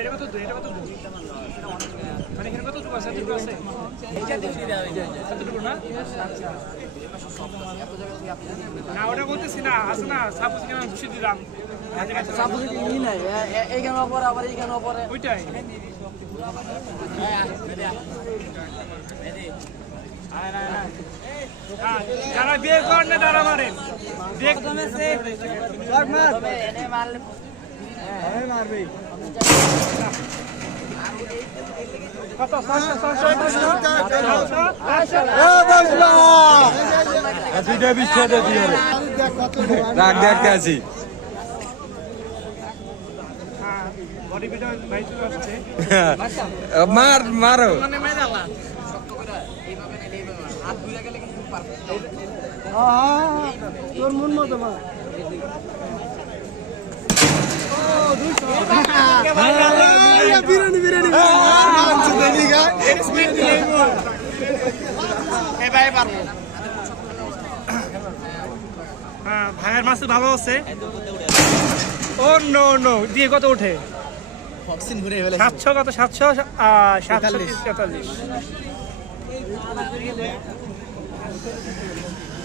এটা কত দুই, এটা কত দুই? মানে এখানে কত টুকু আছে? এতটুকু আছে? এতটুকু না? না ওটা বলতেছি না, আছে না সাপোজ কেন খুশি দিলাম সাপোজ কি নাই এইখানে পরে আবার এইখানে পরে ওইটাই। যারা বিয়ে করেন না তারা মারেন। কত? মার মারো তোর মন মতো মা বিরিয়ানি বিরিয়ানি হ্যাঁ ভাইয়ের মাছ ভালো আছে। ও নো নো দিয়ে কত ওঠে? 700 কত? 743।